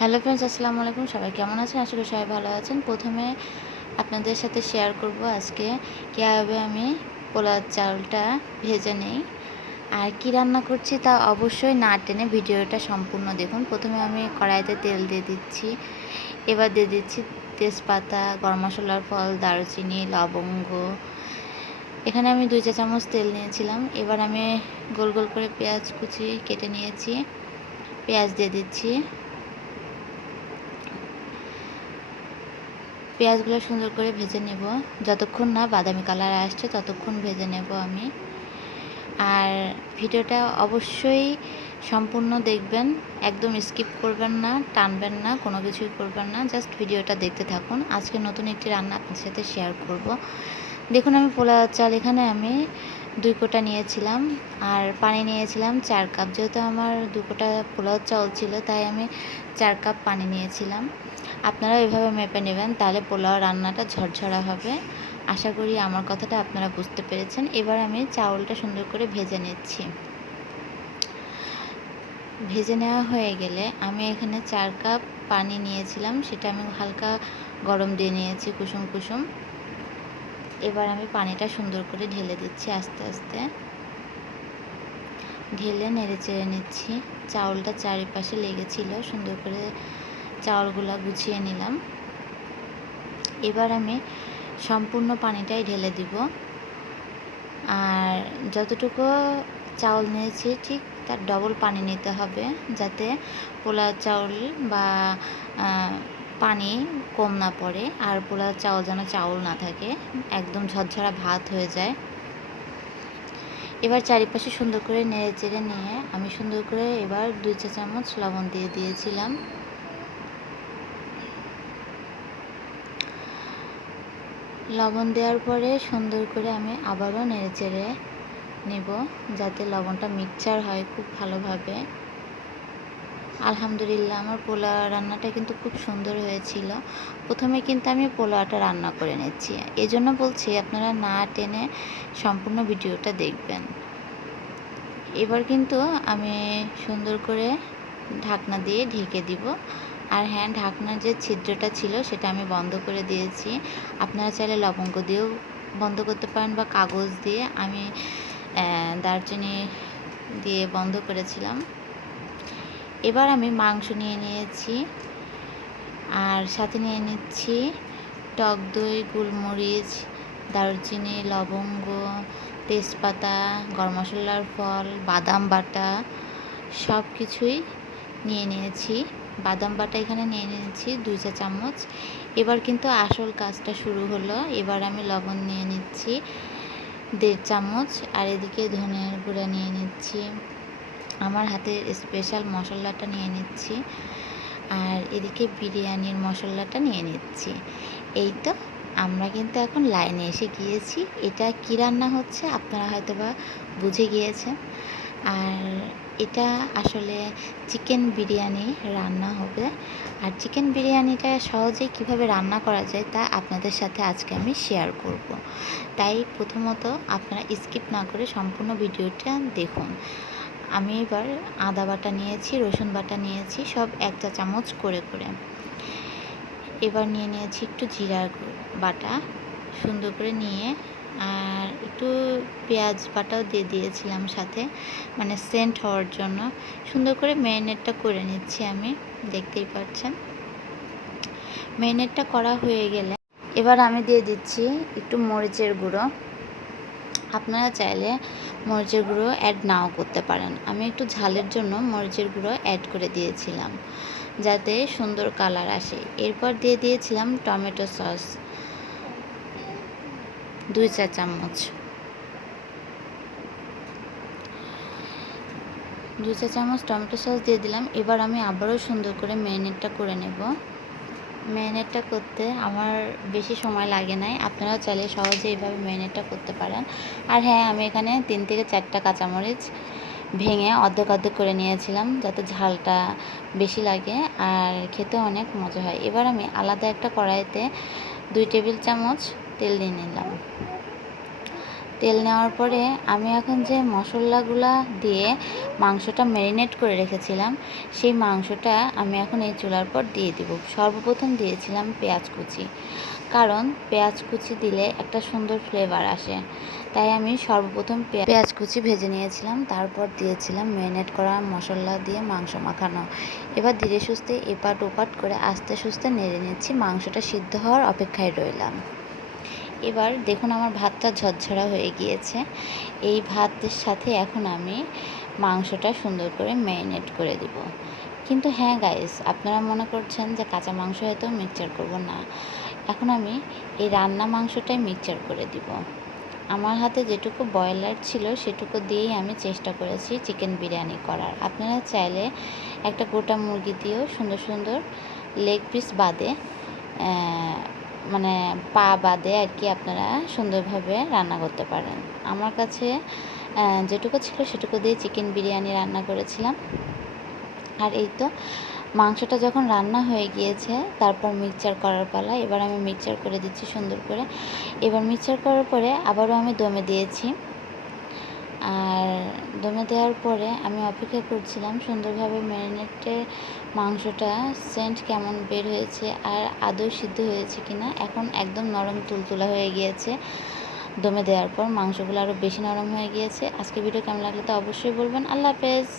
Hello friends, আসসালামু আলাইকুম। সবাই কেমন আছেন? আশা করি সবাই ভালো আছেন। প্রথমে আপনাদের সাথে শেয়ার করব আজকে কীভাবে আমি পোলাও চালটা ভেজে নেই আর কি রান্না করছি তা অবশ্যই না টেনে ভিডিওটা সম্পূর্ণ দেখুন। প্রথমে আমি কড়াইতে তেল দিয়ে দিচ্ছি, এবার দিয়ে দিচ্ছি তেজপাতা, গরম মশলার ফল, দারুচিনি, লবঙ্গ। এখানে আমি 2 চা চামচ তেল নিয়েছিলাম। এবার আমি গোল গোল করে পেঁয়াজ কুচি কেটে নিয়েছি, পেঁয়াজ দিয়ে দিচ্ছি। পেঁয়াজগুলো সুন্দর করে ভেজে নেব, যতক্ষণ না বাদামি কালার আসছে ততক্ষণ ভেজে নেব আমি। আর ভিডিওটা অবশ্যই সম্পূর্ণ দেখবেন, একদম স্কিপ করবেন না, টানবেন না, কোনো কিছুই করবেন না, জাস্ট ভিডিওটা দেখতে থাকুন। আজকে নতুন একটি রান্না আপনাদের সাথে শেয়ার করব। দেখুন, আমি পোলাও চাল এখানে আমি 2 কোটা নিয়েছিলাম আর পানি নিয়েছিলাম 4 কাপ। যেহেতু আমার 2 কোটা পোলাও চাল ছিল তাই আমি 4 কাপ পানি নিয়েছিলাম। আপনারা এভাবে মেপে নেবেন, তাহলে পোলাও রান্নাটা ঝরঝরা হবে। আশা করি আমার কথাটা আপনারা বুঝতে পেরেছেন। এবার আমি চাউলটা সুন্দর করে ভেজে নিচ্ছি। ভেজে নেওয়া হয়ে গেলে আমি এখানে 4 কাপ পানি নিয়েছিলাম, সেটা আমি হালকা গরম দিয়ে নিয়েছি কুসুম কুসুম। এবার আমি পানিটা সুন্দর করে ঢেলে দিচ্ছি আস্তে আস্তে, ঢেলে নেড়ে চেড়ে নিচ্ছি। চাউলটা চারিপাশে লেগেছিল, সুন্দর করে চাউলগুলো গুছিয়ে নিলাম। এবার আমি সম্পূর্ণ পানিটাই ঢেলে দিব। আর যতটুকু চাউল নিয়েছি ঠিক তার ডবল পানি নিতে হবে, যাতে পোলাও চাউল বা পানি কম না পড়ে আর পোলাও চাউল যেন চাউল না থাকে, একদম ঝরঝরা ভাত হয়ে যায়। এবার চারিপাশে সুন্দর করে নেড়ে চেড়ে নিয়ে আমি সুন্দর করে এবার 2 চা চামচ লবণ দিয়ে দিয়েছিলাম। লবণ দেওয়ার পরে সুন্দর করে আমি আবারও নেড়ে চেড়ে নেব, যাতে লবণটা মিক্সচার হয় খুব ভালোভাবে। আলহামদুলিল্লাহ, আমার পোলাও রান্নাটা কিন্তু খুব সুন্দর হয়েছিল। প্রথমে কিন্তু আমি পোলাওটা রান্না করে নিচ্ছি, এজন্য বলছি আপনারা না টেনে সম্পূর্ণ ভিডিওটা দেখবেন। এবার কিন্তু আমি সুন্দর করে ঢাকনা দিয়ে ঢেকে দিব। আর হ্যাঁ, ঢাকনার যে ছিদ্রটা ছিল সেটা আমি বন্ধ করে দিয়েছি। আপনারা চাইলে লবঙ্গ দিয়েও বন্ধ করতে পারেন বা কাগজ দিয়ে। আমি দারচিনি দিয়ে বন্ধ করেছিলাম। এবার আমি মাংস নিয়ে নিয়েছি আর সাথে নিয়ে নিচ্ছি টক দই, গোলমরিচ, দারুচিনি, লবঙ্গ, তেজপাতা, গরম মশলার ফল, বাদাম বাটা, সব কিছুই নিয়ে নিয়েছি। বাদাম বাটা এখানে নিয়ে নিয়েছি 2 চা চামচ। এবার কিন্তু আসল কাজটা শুরু হলো। এবার আমি লবণ নিয়ে নিচ্ছি 1.5 চামচ আর এদিকে ধনিয়ার গুঁড়া নিয়ে নিচ্ছি, আমার হাতের স্পেশাল মশলাটা নিয়ে নিচ্ছি, আর এদিকে বিরিয়ানির মশলাটা নিয়ে নিচ্ছি। এই তো, আমরা কিন্তু এখন লাইনে এসে গিয়েছি। এটা কি রান্না হচ্ছে আপনারা হয়তো বা বুঝে গিয়েছেন। আর এটা আসলে চিকেন বিরিয়ানি রান্না হবে। আর চিকেন বিরিয়ানিটা সহজেই কিভাবে রান্না করা যায় তা আপনাদের সাথে আজকে আমি শেয়ার করব। তাই প্রথমত আপনারা স্কিপ না করে সম্পূর্ণ ভিডিওটা দেখুন। আমি এবার আদা বাটা নিয়েছি, রসুন বাটা নিয়েছি, সব 1 চা চামচ করে করে। এবার নিয়ে নিয়েছি একটু জিরার বাটা, সুন্দর করে নিয়ে আর একটু পেঁয়াজ বাটাও দিয়ে দিয়েছিলাম সাথে, মানে সেন্ট হওয়ার জন্য। সুন্দর করে ম্যারিনেটটা করে নিচ্ছি আমি, দেখতেই পাচ্ছেন। ম্যারিনেটটা করা হয়ে গেলে এবার আমি দিয়ে দিচ্ছি একটু মরিচের গুঁড়ো। আপনারা চাইলে মরিচের গুঁড়ো অ্যাড নাও করতে পারেন। আমি একটু ঝালের জন্য মরিচের গুঁড়ো অ্যাড করে দিয়েছিলাম, যাতে সুন্দর কালার আসে। এরপর দিয়ে দিয়েছিলাম টমেটো সস 2 চা চামচ। 2 চা চামচ টমেটো সস দিয়ে দিলাম। এবার আমি আবারও সুন্দর করে ম্যারিনেটটা করে নেব। ম্যারিনেটটা করতে আমার বেশি সময় লাগে নাই, আপনারাও চাইলে সহজে এইভাবে ম্যারিনেটটা করতে পারেন। আর হ্যাঁ, আমি এখানে 3 থেকে 4টা কাঁচামরিচ ভেঙে অর্ধেক অর্ধেক করে নিয়েছিলাম, যাতে ঝালটা বেশি লাগে আর খেতে অনেক মজা হয়। এবার আমি আলাদা একটা কড়াইতে 2 টেবিল চামচ তেল দিয়ে নিলাম। তেল নেওয়ার পরে আমি এখন যে মশলাগুলা দিয়ে মাংসটা ম্যারিনেট করে রেখেছিলাম, সেই মাংসটা আমি এখন এই চুলার পর দিয়ে দিব। সর্বপ্রথম দিয়েছিলাম পেঁয়াজ কুচি, কারণ পেঁয়াজ কুচি দিলে একটা সুন্দর ফ্লেভার আসে। তাই আমি সর্বপ্রথম পেঁয়াজ কুচি ভেজে নিয়েছিলাম, তারপর দিয়েছিলাম ম্যারিনেট করা মশলা দিয়ে মাংস মাখানো। এবার ধীরে সুস্থে এপাট ওপাট করে আস্তে সুস্থে নেড়ে নিচ্ছি, মাংসটা সিদ্ধ হওয়ার অপেক্ষায় রইলাম। এবার দেখুন আমার ভাতটা ঝরঝরা হয়ে গিয়েছে। এই ভাতের সাথে এখন আমি মাংসটা সুন্দর করে ম্যারিনেট করে দিব। কিন্তু হ্যাঁ গাইস, আপনারা মনে করছেন যে কাঁচা মাংস হয়তো মিক্সচার করব না, এখন আমি এই রান্না মাংসটাই মিক্সচার করে দিব। আমার হাতে যেটুকু ব্রয়লার ছিল সেটুকু দিয়েই আমি চেষ্টা করেছি চিকেন বিরিয়ানি করার। আপনারা চাইলে একটা গোটা মুরগি দিয়েও সুন্দর সুন্দর লেগ পিস বাদে মানে পা বাদে আর কি আপনারা সুন্দরভাবে রান্না করতে পারেন। আমার কাছে যেটুকু ছিল সেটুকু দিয়ে চিকেন বিরিয়ানি রান্না করেছিলাম। আর এই তো মাংসটা যখন রান্না হয়ে গিয়েছে, তারপর মিক্সচার করার পালা। এবার আমি মিক্সচার করে দিচ্ছি সুন্দর করে। এবার মিক্সচার করার পরে আবারও আমি দমে দিয়েছি। আর দমে দেওয়ার পরে আমি অপেক্ষা করছিলাম সুন্দরভাবে ম্যারিনেটে মাংসটা সেন্ট কেমন বের হয়েছে আর আদৌ সিদ্ধ হয়েছে কিনা। এখন একদম নরম তুলতুলা হয়ে গিয়েছে। দমে দেওয়ার পর মাংসগুলো আরও বেশি নরম হয়ে গিয়েছে। আজকে ভিডিও কেমন লাগলে তো অবশ্যই বলবেন। আল্লাহ হাফেজ।